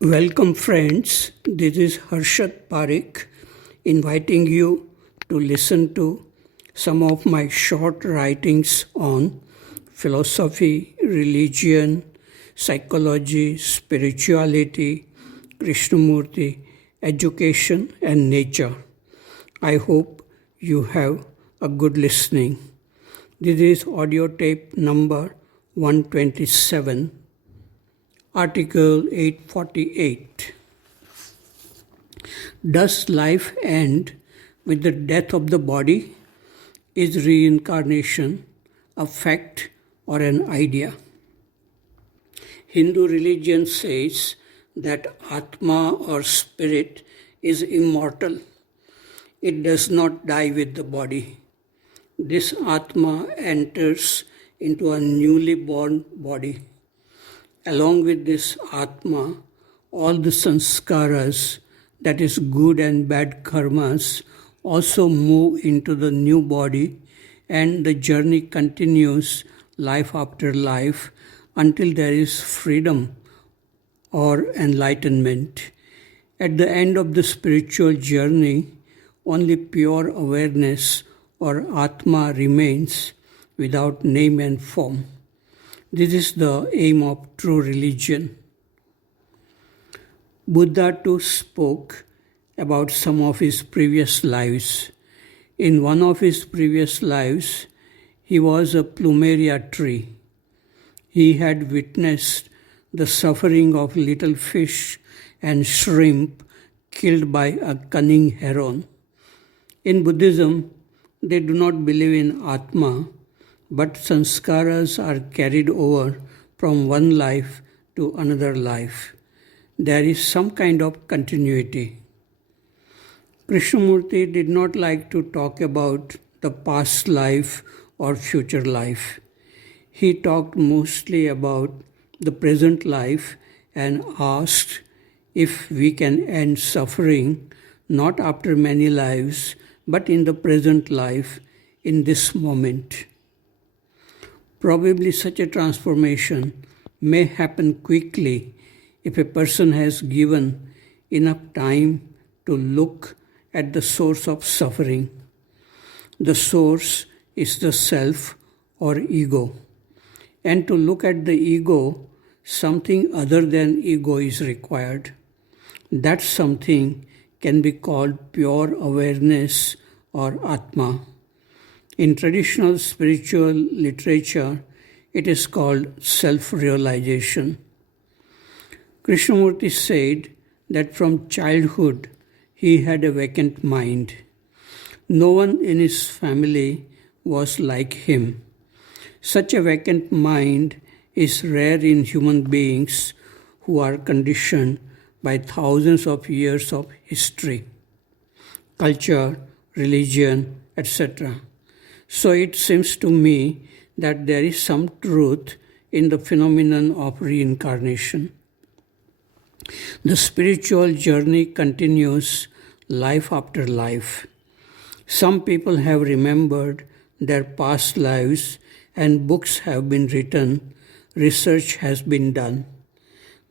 Welcome, friends. This is Harshad inviting you to listen to some of my short writings on philosophy, religion, psychology, spirituality, Krishnamurti, education, and nature. I hope you have a good listening. This is audio tape number 127. Article 848. Does life end with the death of the body? Is reincarnation a fact or an idea? Hindu religion says that Atma or spirit is immortal. It does not die with the body. This Atma enters into a newly born body. Along with this Atma, all the sanskaras, that is good and bad karmas, also move into the new body, and the journey continues life after life until there is freedom or enlightenment. At the end of the spiritual journey, only pure awareness or Atma remains without name and form. This is the aim of true religion. Buddha too spoke about some of his previous lives. In one of his previous lives, he was a plumeria tree. He had witnessed the suffering of little fish and shrimp killed by a cunning heron. In Buddhism, they do not believe in Atma, but sanskaras are carried over from one life to another life. There is some kind of continuity. Krishnamurti did not like to talk about the past life or future life. He talked mostly about the present life and asked if we can end suffering not after many lives, but in the present life, in this moment. Probably such a transformation may happen quickly if a person has given enough time to look at the source of suffering. The source is the self or ego. And to look at the ego, something other than ego is required. That something can be called pure awareness or Atma. In traditional spiritual literature, it is called self-realization. Krishnamurti said that from childhood he had a vacant mind. No one in his family was like him. Such a vacant mind is rare in human beings who are conditioned by thousands of years of history, culture, religion, etc. So it seems to me that there is some truth in the phenomenon of reincarnation. The spiritual journey continues life after life. Some people have remembered their past lives and books have been written, research has been done.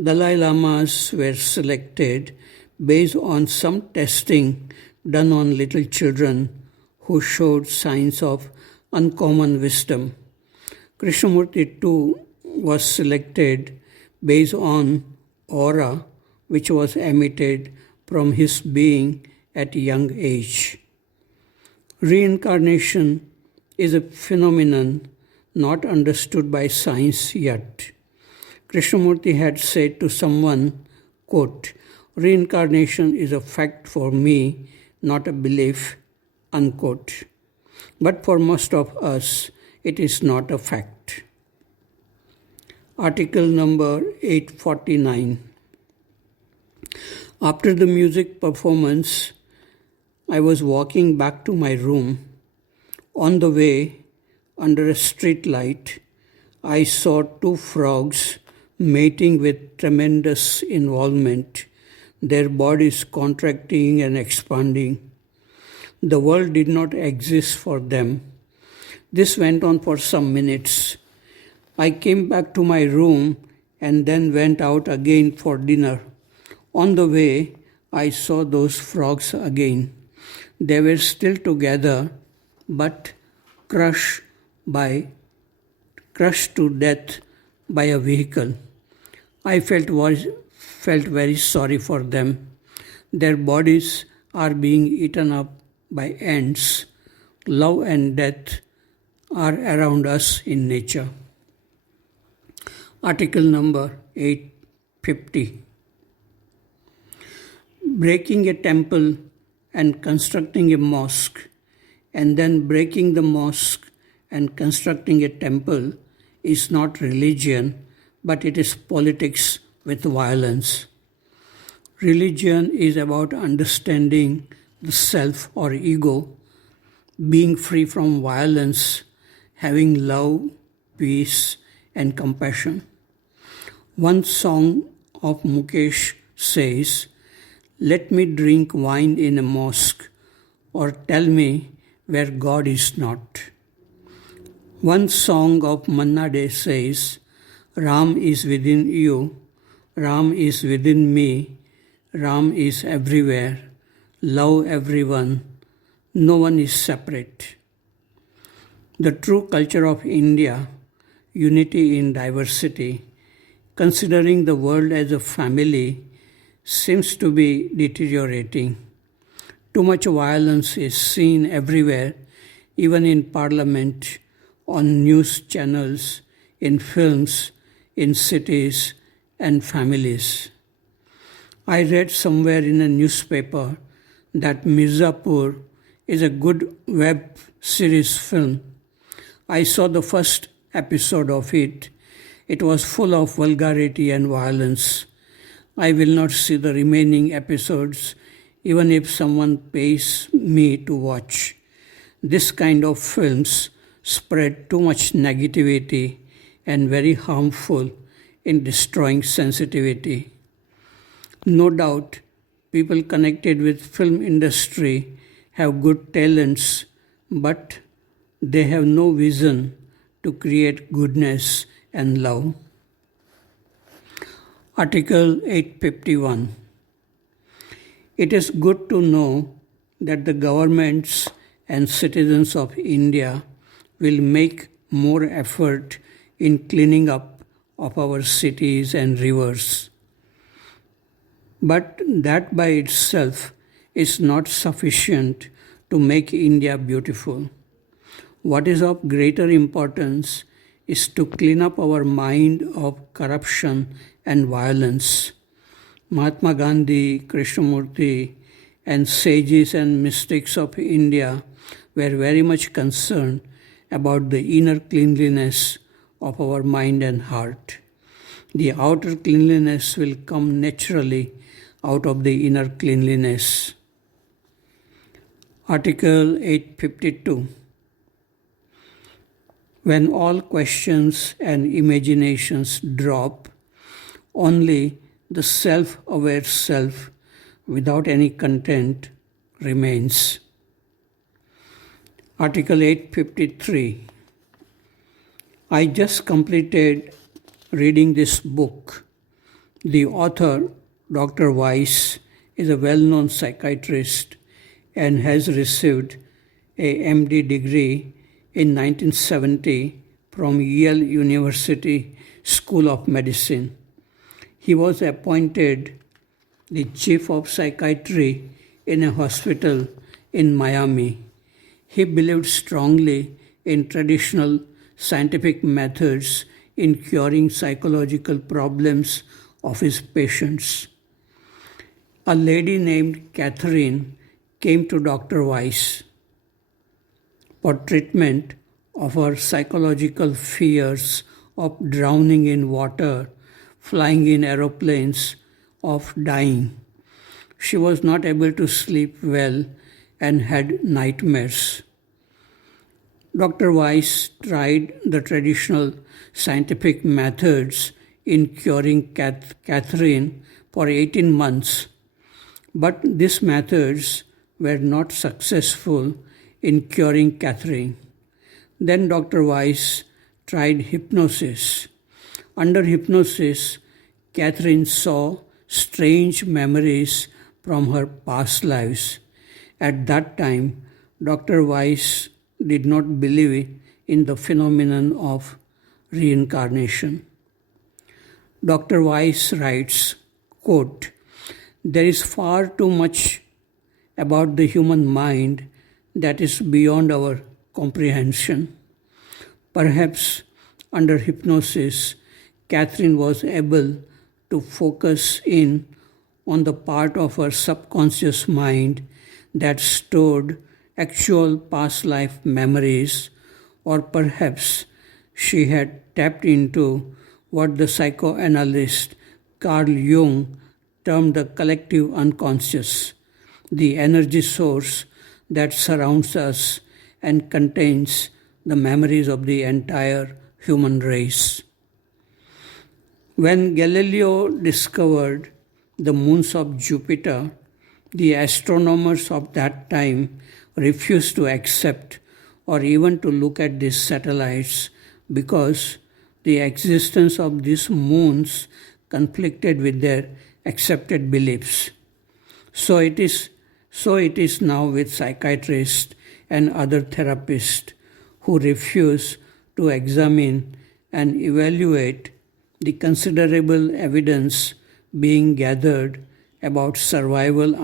Dalai Lamas were selected based on some testing done on little children who showed signs of uncommon wisdom. Krishnamurti too was selected based on aura which was emitted from his being at a young age. Reincarnation is a phenomenon not understood by science yet. Krishnamurti had said to someone, quote, "Reincarnation is a fact for me, not a belief," unquote. But for most of us, it is not a fact. Article number 849. After the music performance, I was walking back to my room. On the way, under a street light, I saw two frogs mating with tremendous involvement, their bodies contracting and expanding. The world did not exist for them. This went on for some minutes. I came back to my room and then went out again for dinner. On the way, I saw those frogs again. They were still together, but crushed to death by a vehicle. I felt very sorry for them. Their bodies are being eaten up by ants. Love and death are around us in nature. Article number 850. Breaking a temple and constructing a mosque, and then breaking the mosque and constructing a temple is not religion, but it is politics with violence. Religion is about understanding the self or ego, being free from violence, having love, peace, and compassion. One song of Mukesh says, "Let me drink wine in a mosque, or tell me where God is not." One song of Manna Day says, "Ram is within you, Ram is within me, Ram is everywhere, love everyone, no one is separate." The true culture of India, unity in diversity, considering the world as a family, seems to be deteriorating. Too much violence is seen everywhere, even in parliament, on news channels, in films, in cities and families. I read somewhere in a newspaper that Mirzapur is a good web series film. I saw the first episode of it. It was full of vulgarity and violence. I will not see the remaining episodes even if someone pays me to watch. This kind of films spread too much negativity and very harmful in destroying sensitivity. No doubt, people connected with film industry have good talents, but they have no vision to create goodness and love. Article 851. It is good to know that the governments and citizens of India will make more effort in cleaning up of our cities and rivers. But that by itself is not sufficient to make India beautiful. What is of greater importance is to clean up our mind of corruption and violence. Mahatma Gandhi, Krishnamurti, and sages and mystics of India were very much concerned about the inner cleanliness of our mind and heart. The outer cleanliness will come naturally out of the inner cleanliness. Article 852. When all questions and imaginations drop, only the self-aware self without any content remains. Article 853. I just completed reading this book. The author, Dr. Weiss, is a well-known psychiatrist and has received a MD degree in 1970 from Yale University School of Medicine. He was appointed the chief of psychiatry in a hospital in Miami. He believed strongly in traditional scientific methods in curing psychological problems of his patients. A lady named Catherine came to Dr. Weiss for treatment of her psychological fears of drowning in water, flying in aeroplanes, of dying. She was not able to sleep well and had nightmares. Dr. Weiss tried the traditional scientific methods in curing Catherine for 18 months, but these methods were not successful in curing Catherine. Then Dr. Weiss tried hypnosis. Under hypnosis, Catherine saw strange memories from her past lives. At that time, Dr. Weiss did not believe in the phenomenon of reincarnation. Dr. Weiss writes, quote, "There is far too much about the human mind that is beyond our comprehension." Perhaps under hypnosis, Catherine was able to focus in on the part of her subconscious mind that stored actual past life memories, or perhaps she had tapped into what the psychoanalyst Carl Jung termed the collective unconscious, the energy source that surrounds us and contains the memories of the entire human race. When Galileo discovered the moons of Jupiter, the astronomers of that time refused to accept or even to look at these satellites because the existence of these moons conflicted with their accepted beliefs. So it is now with psychiatrists and other therapists who refuse to examine and evaluate the considerable evidence being gathered about survival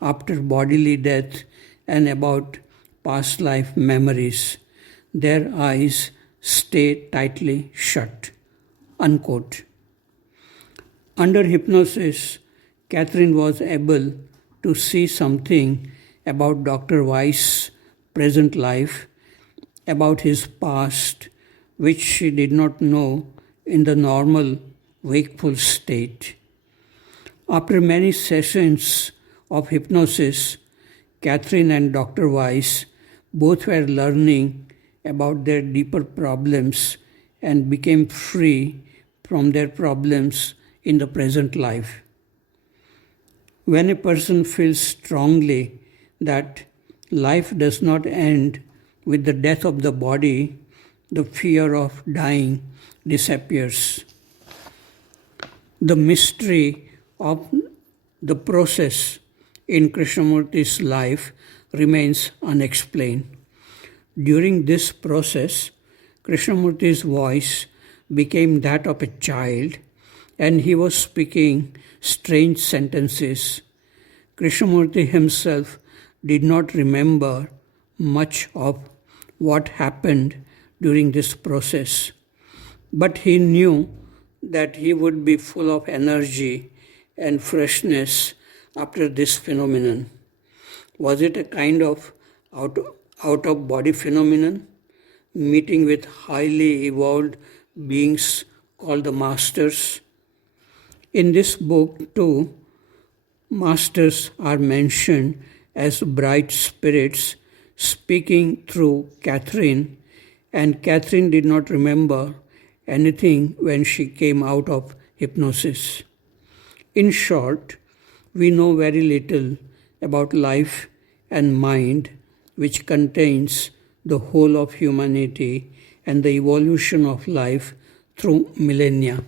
after bodily death and about past life memories. Their eyes stay tightly shut. Unquote. Under hypnosis, Catherine was able to see something about Dr. Weiss's present life, about his past, which she did not know in the normal wakeful state. After many sessions of hypnosis, Catherine and Dr. Weiss both were learning about their deeper problems and became free from their problems in the present life. When a person feels strongly that life does not end with the death of the body, the fear of dying disappears. The mystery of the process in Krishnamurti's life remains unexplained. During this process, Krishnamurti's voice became that of a child, and he was speaking strange sentences. Krishnamurti himself did not remember much of what happened during this process, but he knew that he would be full of energy and freshness after this phenomenon. Was it a kind of out of body phenomenon, meeting with highly evolved beings called the masters? In this book, too, masters are mentioned as bright spirits speaking through Catherine, and Catherine did not remember anything when she came out of hypnosis. In short, we know very little about life and mind, which contains the whole of humanity and the evolution of life through millennia.